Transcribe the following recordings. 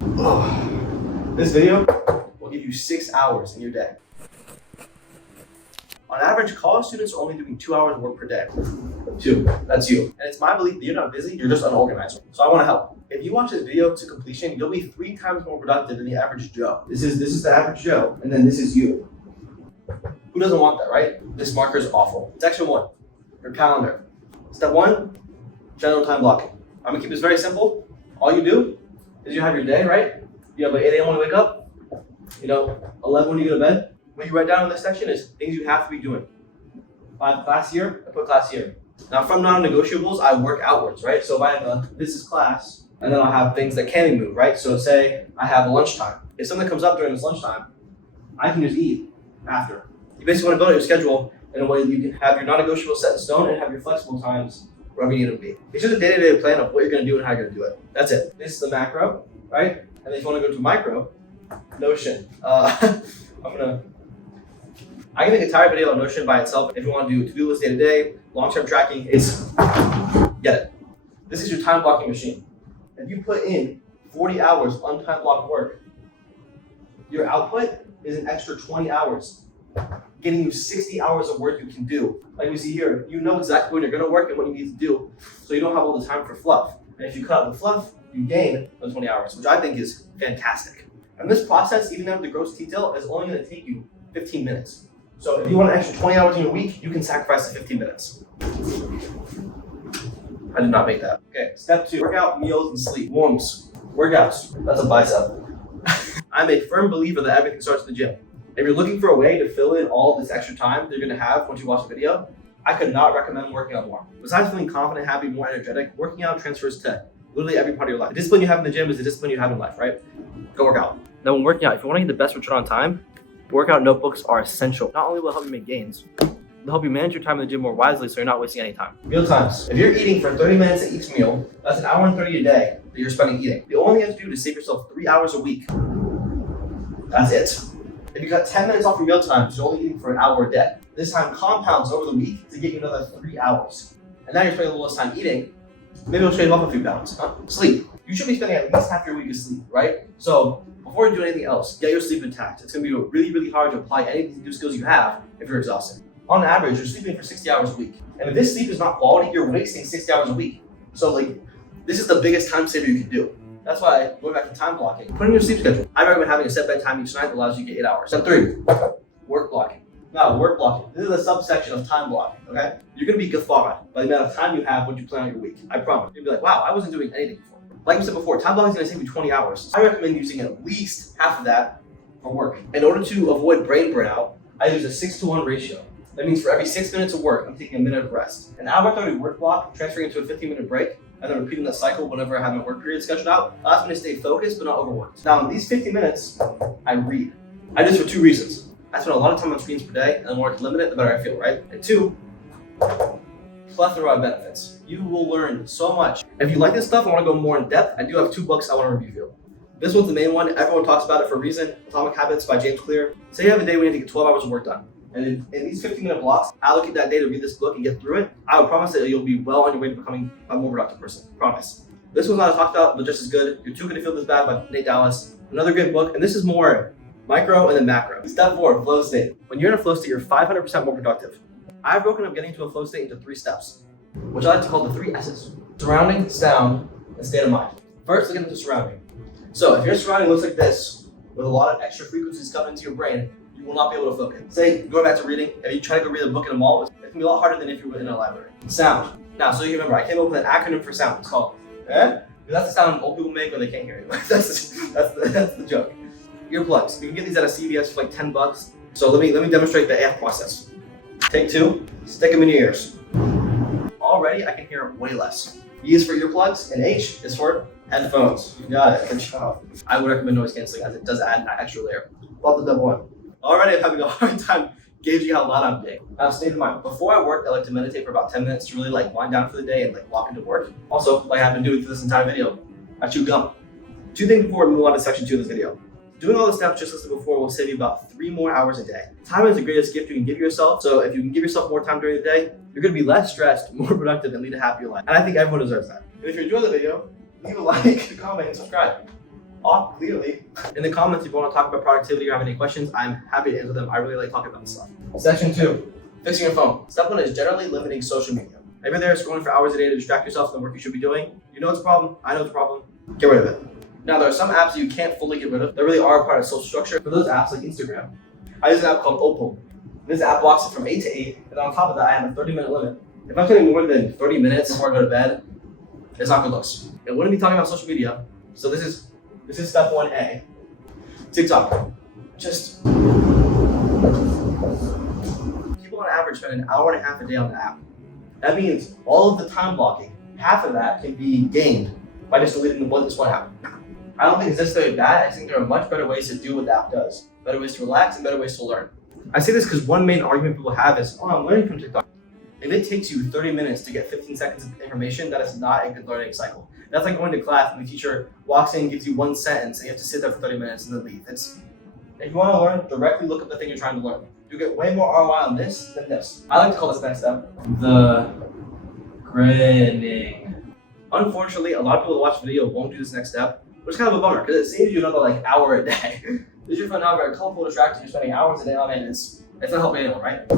This video will give you 6 hours in your day. On average, college students are only doing 2 hours of work per day. 2, that's you. And it's my belief that you're not busy, you're just unorganized. So I want to help. If you watch this video to completion, you'll be 3 times more productive than the average Joe. This is the average Joe, and then this is you. Who doesn't want that, right? This marker is awful. Section 1, your calendar. Step 1, general time blocking. I'm gonna keep this very simple. All you do is you have your day, right? You have like 8 a.m. when you wake up, 11 when you go to bed. What you write down in this section is things you have to be doing. If I have class here, I put class here. Now from non-negotiables, I work outwards, right? So if I have a business class, and then I'll have things that can be moved, right? So say I have a lunchtime. If something comes up during this lunchtime, I can just eat after. You basically want to build out your schedule in a way that you can have your non-negotiables set in stone and have your flexible times wherever you need to be. It's just a day-to-day plan of what you're going to do and how you're going to do it. That's it. This is the macro, right? And then if you want to go to micro, Notion. I can make an entire video on Notion by itself. If you want to do to-do list day-to-day, long-term tracking, get it. This is your time blocking machine. If you put in 40 hours of untime block work, your output is an extra 20 hours, getting you 60 hours of work you can do. Like we see here, you know exactly when you're going to work and what you need to do, so you don't have all the time for fluff. And if you cut out the fluff, you gain those 20 hours, which I think is fantastic. And this process, even down to the gross detail, is only going to take you 15 minutes. So if you want an extra 20 hours in your week, you can sacrifice the 15 minutes. I did not make that. Okay, step 2, workout, meals, and sleep. Warms, workouts, that's a bicep. I'm a firm believer that everything starts at the gym. If you're looking for a way to fill in all this extra time that you're gonna have once you watch the video, I could not recommend working out more. Besides feeling confident, happy, more energetic, working out transfers to literally every part of your life. The discipline you have in the gym is the discipline you have in life, right? Go work out. Now when working out, if you wanna get the best return on time, workout notebooks are essential. Not only will it help you make gains, they'll help you manage your time in the gym more wisely so you're not wasting any time. Meal times. If you're eating for 30 minutes at each meal, that's an hour and 30 a day that you're spending eating. The only thing you have to do is save yourself 3 hours a week. That's it. If you got 10 minutes off your meal times, you're only eating for an hour a day. This time compounds over the week to get you another 3 hours. And now you're spending a little less time eating. Maybe it'll shave off a few pounds. Sleep. You should be spending at least half your week asleep, right? So before you do anything else, get your sleep intact. It's gonna be really, really hard to apply any of these new skills you have if you're exhausted. On average, you're sleeping for 60 hours a week. And if this sleep is not quality, you're wasting 60 hours a week. So this is the biggest time saver you can do. That's why, going back to time blocking, put in your sleep schedule. I recommend having a set bedtime each night that allows you to get 8 hours. Step 3, work blocking. Now, work blocking. This is a subsection of time blocking, okay? You're gonna be guffawed by the amount of time you have when you plan out your week. I promise. You'll be like, wow, I wasn't doing anything before. Like we said before, time blocking is gonna take you 20 hours. I recommend using at least half of that for work. In order to avoid brain burnout, I use a 6-to-1 ratio. That means for every 6 minutes of work, I'm taking a minute of rest. An hour 30 work block, transferring into a 15-minute break, and then repeating that cycle whenever I have my work period scheduled out, allows me to stay focused but not overworked. Now, in these 15 minutes, I read. I do this for 2 reasons. I spend a lot of time on screens per day, and the more I can limit it, the better I feel, right? And 2, plethora of benefits. You will learn so much. If you like this stuff and want to go more in depth, I do have 2 books I want to review for you. This one's the main one. Everyone talks about it for a reason. Atomic Habits by James Clear. Say you have a day where you have to get 12 hours of work done. And in these 15-minute blocks, allocate that day to read this book and get through it. I would promise that you'll be well on your way to becoming a more productive person. Promise. This one's not talked about, but just as good. You're Too Good to Feel This Bad by Nate Dallas. Another good book, and this is more micro and then macro. Step 4, flow state. When you're in a flow state, you're 500% more productive. I've broken up getting to a flow state into 3 steps, which I like to call the 3 S's. Surrounding, sound, and state of mind. First, look into surrounding. So if your surrounding looks like this, with a lot of extra frequencies coming into your brain, you will not be able to focus. Say, going back to reading, if you try to go read a book in a mall, it can be a lot harder than if you were in a library. Sound. Now, so you remember, I came up with an acronym for sound. It's called, Because that's the sound old people make when they can't hear you. that's the joke. Earplugs. You can get these at a CVS for like $10. So let me demonstrate the AF process. Take 2, stick them in your ears. Already, I can hear way less. E is for earplugs, and H is for headphones. You got it. Good job. I would recommend noise canceling as it does add an extra layer. Love the double one. Already I'm having a hard time gauging how loud I'm being. Now, state of mind. Before I work, I like to meditate for about 10 minutes to really wind down for the day and lock into work. Also, like I've been doing through this entire video, I chew gum. 2 things before we move on to section 2 of this video. Doing all the steps just listed before will save you about 3 more hours a day. Time is the greatest gift you can give yourself, so if you can give yourself more time during the day, you're gonna be less stressed, more productive, and lead a happier life. And I think everyone deserves that. And if you're enjoying the video, leave a like, comment, and subscribe. off clearly. In the comments, if you want to talk about productivity or have any questions, I'm happy to answer them. I really like talking about this stuff. Section 2, fixing your phone. Step 1 is generally limiting social media. If you're there scrolling for hours a day to distract yourself from the work you should be doing, you know it's a problem, I know it's a problem, get rid of it. Now, there are some apps you can't fully get rid of that really are a part of social structure. For those apps like Instagram, I use an app called Opal. This app blocks it from 8 to 8, and on top of that, I have a 30-minute limit. If I'm spending more than 30 minutes before I go to bed, it's not good looks. And wouldn't be talking about social media, so this is step 1A. TikTok. Just people on average spend an hour and a half a day on the app. That means all of the time blocking, half of that can be gained by just deleting this one app. I don't think it's necessarily bad. I think there are much better ways to do what the app does. Better ways to relax and better ways to learn. I say this because one main argument people have is, oh, I'm learning from TikTok. If it takes you 30 minutes to get 15 seconds of information, that is not a good learning cycle. That's like going to class and the teacher walks in, gives you one sentence, and you have to sit there for 30 minutes and then leave. If you want to learn, directly look up the thing you're trying to learn. You get way more ROI on this than this. I like to call this next step the Gray-aning. Unfortunately, a lot of people that watch the video won't do this next step, which is kind of a bummer because it saves you another hour a day. This is your phone now very colorful distraction. You're spending hours a day on it, and it's not helping anyone, right?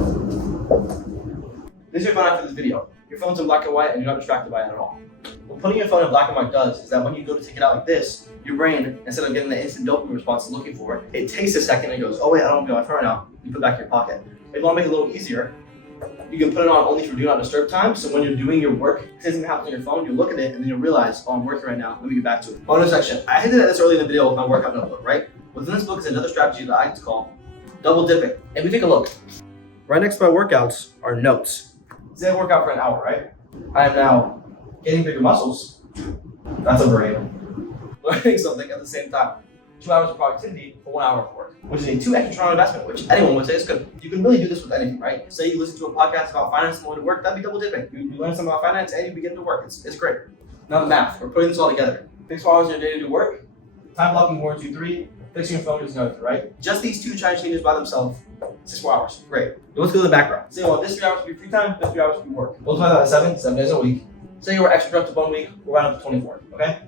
This is your phone after this video. Your phone's in black and white, and you're not distracted by it at all. What putting your phone in black and white does is that when you go to take it out like this, your brain, instead of getting the instant dopamine response it's looking for, it takes a second and goes, oh wait, I don't want to be on my phone right now. You put it back in your pocket. If you want to make it a little easier, you can put it on only for do not disturb time. So when you're doing your work, it doesn't happen on your phone, you look at it and then you realize, oh, I'm working right now. Let me get back to it. Bonus section. I hinted at this earlier in the video with my workout notebook, right? Within this book is another strategy that I like to call double dipping. And we take a look. Right next to my workouts are notes. Say I work out for an hour, right? I am now getting bigger muscles. That's a brain. Learning something at the same time. 2 hours of productivity for 1 hour of work, which is a 2x return on investment, which anyone would say is good. You can really do this with anything, right? Say you listen to a podcast about finance and going to work, that'd be double dipping. You learn something about finance and you begin to work. It's great. Now the math, we're putting this all together. 6 hours in your day to do work, time blocking 1, 2, 3, fixing your phone is another, right? Just these 2 tiny changes by themselves, 6 more hours, great. Now let's go to the background. Say, well, this 3 hours would be free time, this 3 hours would be work. We'll divide that by 7 days a week. Say you were extra productive 1 week, we'll round up to 24, okay?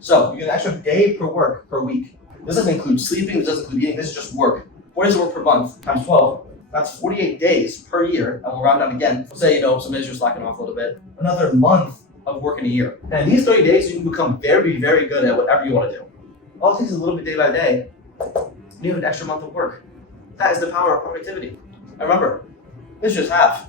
So you get an extra day per work per week. This doesn't include sleeping, this doesn't include eating, this is just work. 4 days of work per month times 12, that's 48 days per year, and we'll round down again. We'll say, some days you're slacking off a little bit. Another month of work in a year. And in these 30 days, you can become very, very good at whatever you want to do. All it takes is a little bit day by day, and you have an extra month of work. That is the power of productivity. And remember, this is just half.